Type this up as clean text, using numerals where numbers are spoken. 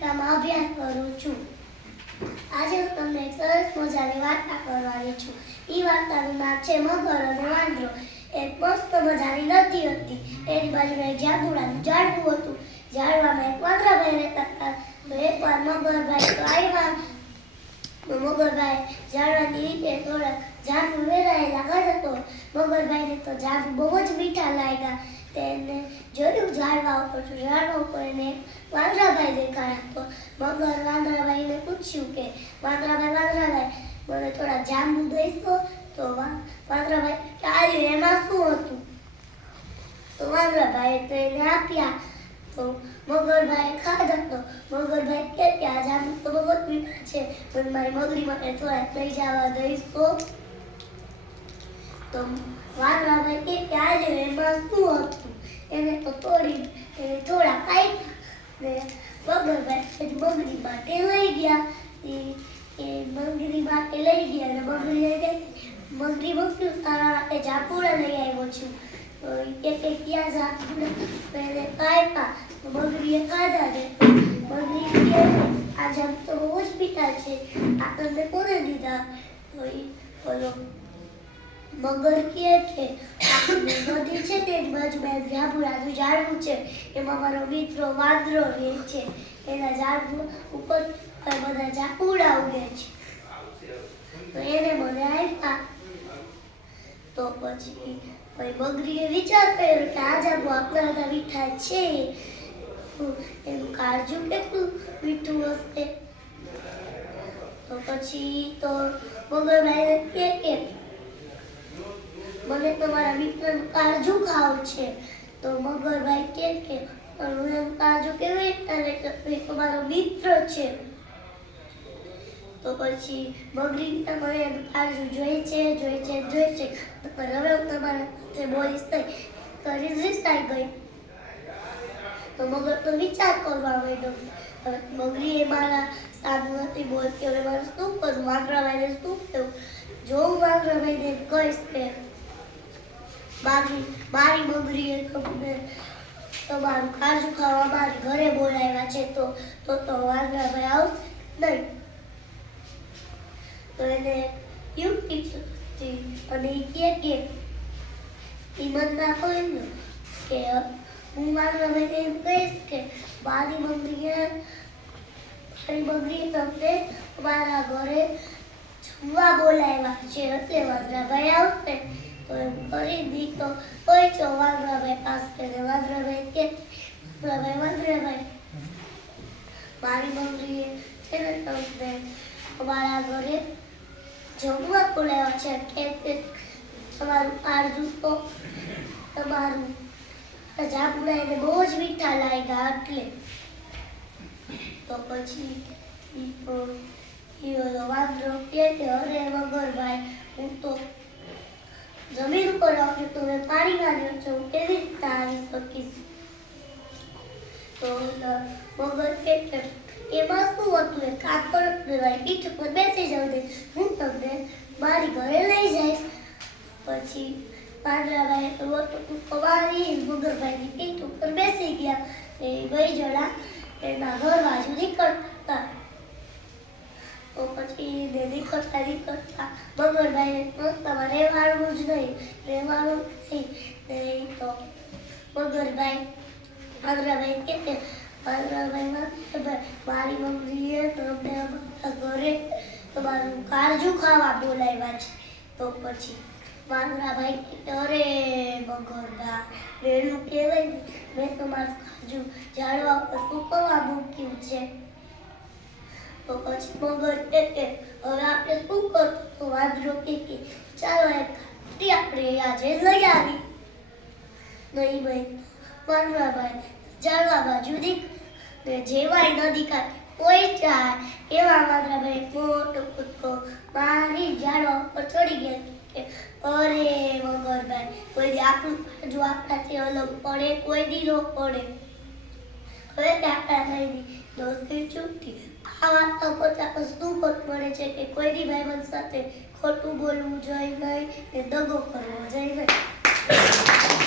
માધ્યમિકામાં અભ્યાસ કરું છું. આજે હું તમને એક સરસ મજાની વાર્તા કરવાની છું. એ વાર્તાનું નામ છે મગર અને વાંદરો. એક મસ્ત મજાની નદી હતી. એની બાજુમાં એક જાંબુડાનું ઝાડવું હતું. ઝાડવામાં એક વાંદરાભાઈ રહેતા હતા. તો એકવાર મગરભાઈ તો આવ્યા. મગરભાઈ ઝાડવાની રીતે થોડા જાંબુ વેરાયેલા ખાધા. તો મગરભાઈને તો જાંબુ બહુ જ મીઠા લાગ્યા. તેને જોયું ઝાડવા ઉપર એને વાંદરાભાઈ દેખાયા. તો મગર વાંદરાભાઈને પૂછ્યું કે વાંદરાભાઈ મને થોડા જાંબુ દઈશો? તો વાંદરાભાઈ ચાલ્યું એમાં શું હતું? તો વાંદરાભાઈએ તો એને આપ્યા. તો મગરભાઈ ખાધા. તો મગરભાઈ કે આ જાંબુ તો બહુ જ મીઠા છે, પણ મારી મગરી માટે થોડા લઈ જવા દઈશો? તો વાંદરાભાઈ કે ચાલ્યું એમાં શું હતું? એને તો થોડા કાપ્યા ને મગરભાઈ મગરી માટે લઈ ગયા. એ મગરી માટે લઈ ગયા અને મગરી તારા માટે જાંબુડા લઈ આવ્યો છું. તો કે ક્યાં જાંબુડા? એને કાપ્યા. તો મગરીએ ખાધા. ને મગરી કે આ જાંબુ તો બહુ જ મીઠા છે, આ તમને કોને દીધા? તો એ બોલો મગર કે નદી છે તેની બાજુમાં જાંબુડાનું ઝાડવું છે, એમાં મારો મિત્ર વાંદરો રહે છે. એના ઝાડવું ઉપર બધા જાંબુડા ઉગે છે, તો એને મને આપ્યા. તો પછી મગરીએ વિચાર કર્યો કે આ જાંબુ આપણા બધા મીઠા છે, એનું કાળજું કેટલું મીઠું હશે. તો પછી તો મગરભાઈ કે મને તમારા મિત્રનું કાળજું ખાવું છે. તો મગરભાઈ કે હું એનું કાળજું કેવી રીતે તમારો મિત્ર છે? તો પછી મગરી મને એનું કાળજું જોઈ છે. પણ હવે હું તમારા સાથે બોલીશ નહીં, કરી રીસાઈ ગઈ. તો મગર તો વિચાર કરવા માંડ્યો. હવે મગરીએ મારા સામું નથી બોલતી, હવે મારે શું કરું? વાંદરાભાઈને શું કહેવું? જો હું વાંદરાભાઈને કહીશ કે મારી મગરીએ તમને તમારું કાળજું ખાવા મારી ઘરે બોલાવ્યા છે, તો વાંદરાભાઈ આવશે નહીં. તો એને યુક્તિ હતી અને કે એ મનમાં કહ્યું કે હું વાંદરાભાઈને એમ કહીશ કે મારી મગરીએ તમને મારા ઘરે જમવા બોલાવ્યા છે, એટલે વાંદરાભાઈ આવશે. તો એમ કરી દીધો પહોંચો વાંદરાભાઈ પાસે. વાંદરાભાઈ કે વાંદરાભાઈ મારી મગરીએ છે ને તમને અમારા ઘરે જમવા બોલાવ્યા છે, કે તમારું કાળજું તો તમારું જાંબુડા એને બહુ જ મીઠા લાગ્યા એટલે. તો પછી વાંદરો કે અરે મગરભાઈ હું તો જમીન ઉપર આવ્યો તો મેં પાણીમાં રહ્યો છું, હું કેવી રીતે આવી શકીશ? તો મગર કે એમાં શું હતું? એ કામ કરો મારી પીઠ ઉપર બેસી જાવ દે, હું તમને મારી ઘરે લઈ જઈશ. પછી વાંદરાભાઈ તો મારી મગરભાઈની પીઠ ઉપર બેસી ગયા. એ બે જણા એના ઘર બાજુ નીકળતા. તો પછી નીકળતા મગરભાઈને તમારે રહેવાનું જ નહીં. તો મગરભાઈ વાંદરાભાઈ કે મારી મગરીએ તમને અમારા ઘરે તમારું કાળજું ખાવા બોલાવ્યા છે. તો પછી વાંદરાભાઈ કે અરે મગરભાઈ વહેલું કહેવાય ને, મેં તમારું કાળજું ઝાડવા ઉપર સુકવવા મૂક્યું છે. તો પછી મગર કે હવે આપણે શું કરવું? તો વાંદરો કે ચાલો આપણે આજે લઈ આવી. નહીં ભાઈ વાંદરાભાઈ ઝાડવા બાજુ નીકળે. જેવાય નદી કાંઠે પહોંચ્યા એવા વાંદરાભાઈ મોટો કૂદકો મારી ઝાડવા ઉપર ચડી ગયા. કે અરે મગરભાઈ કોઈ દી આપણું કાળજું આપણાથી અલગ પડે? કોઈ દી ન પડે. હવે આપણા ભાઈની દોસ્તી છૂટી. આ વાર્તા પરથી આપણે શું મળે છે કે કોઈ દી ભાઈબંધ સાથે ખોટું બોલવું જોઈએ નહીં, દગો કરવો જોઈએ નહીં.